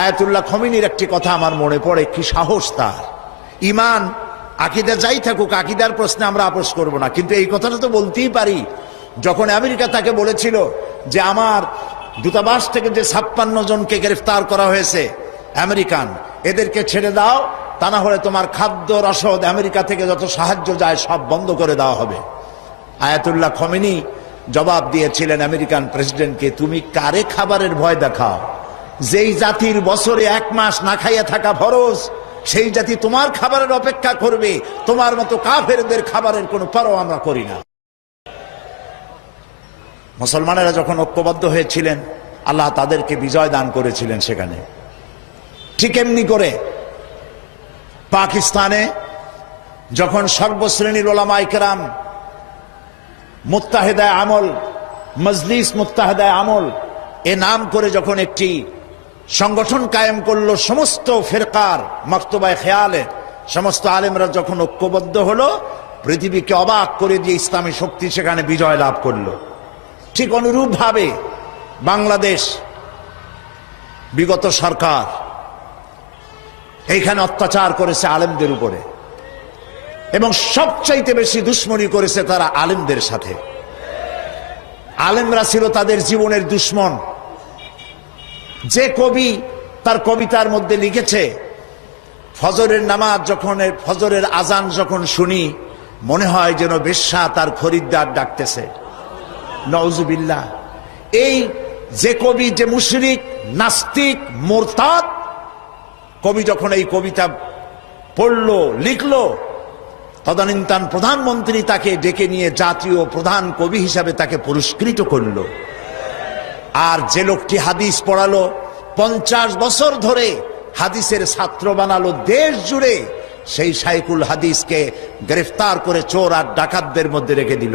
Ayatollah খমিনীর একটি কথা আমার মনে পড়ে, কি সাহস তার। ইমান আকিদা যাই থাকুক, আকিদার প্রশ্নে আমরা আপোষ করব না, কিন্তু এই কথাটা তো বলতেই পারি। যখন আমেরিকা তাকে বলেছিল যে আমার দূতাবাস থেকে যে ছাপ্পান্ন জনকে গ্রেফতার করা হয়েছে আমেরিকান, এদেরকে ছেড়ে দাও, তা না হলে তোমার খাদ্য রসদ আমেরিকা থেকে যত সাহায্য যায় সব বন্ধ করে দেওয়া হবে। আয়াতুল্লাহ খমেনি জবাব দিয়েছিলেন আমেরিকান প্রেসিডেন্টকে, তুমি কারে খাবারের ভয় দেখাও? যেই জাতির বছরে এক মাস না খাইয়া থাকা ফরজ, সেই জাতি তোমার খাবারের অপেক্ষা করবে। তোমার মতো কাফেরদের খাবারের কোনো পরও আমরা করি না। মুসলমানেরা যখন ঐক্যবদ্ধ হয়েছিলেন, আল্লাহ তাদেরকে বিজয় দান করেছিলেন সেখানে। ঠিক এমনি করে পাকিস্তানে যখন সর্বশ্রেণীর ওলামাই কেরাম মুত্তাহেদায় আমল, মজলিস মুত্তাহেদায় আমল, এ নাম করে যখন একটি সংগঠন কায়েম করল সমস্ত ফেরকার মক্তবায় খেয়ালে। সমস্ত আলেমরা যখন ঐক্যবদ্ধ হলো, পৃথিবীকে অবাক করে দিয়ে ইসলামী শক্তি সেখানে বিজয় লাভ করল। ঠিক অনুরূপভাবে বাংলাদেশ, বিগত সরকার, এইখানে অত্যাচার করেছে আলেমদের উপরে। এবং সবচাইতে বেশি দুশ্মনী করেছে তারা আলেমদের সাথে। আলেমরা ছিল তাদের জীবনের দুশ্মন। যে কবি তার কবিতার মধ্যে লিখেছে, ফজরের নামাজ যখন ফজরের আজান যখন শুনি, মনে হয় যেন বেশ্যা তার খরিদ্দার ডাকতেছে। নওজুবিল্লাহ। এই যে কবি, যে মুশরিক, নাস্তিক, মোরতাদ, কবি যখন এই কবিতা পড়ল, লিখল, তদানীন্তন প্রধানমন্ত্রী তাকে ডেকে নিয়ে জাতীয় প্রধান কবি হিসাবে তাকে পুরস্কৃত করল। আর যে লোকটি হাদিস পড়ালো, পঞ্চাশ বছর ধরে হাদিসের ছাত্র বানালো দেশ জুড়ে, সেই সাইকুল হাদিসকে গ্রেফতার করে চোর আর ডাকাতদের মধ্যে রেখে দিল।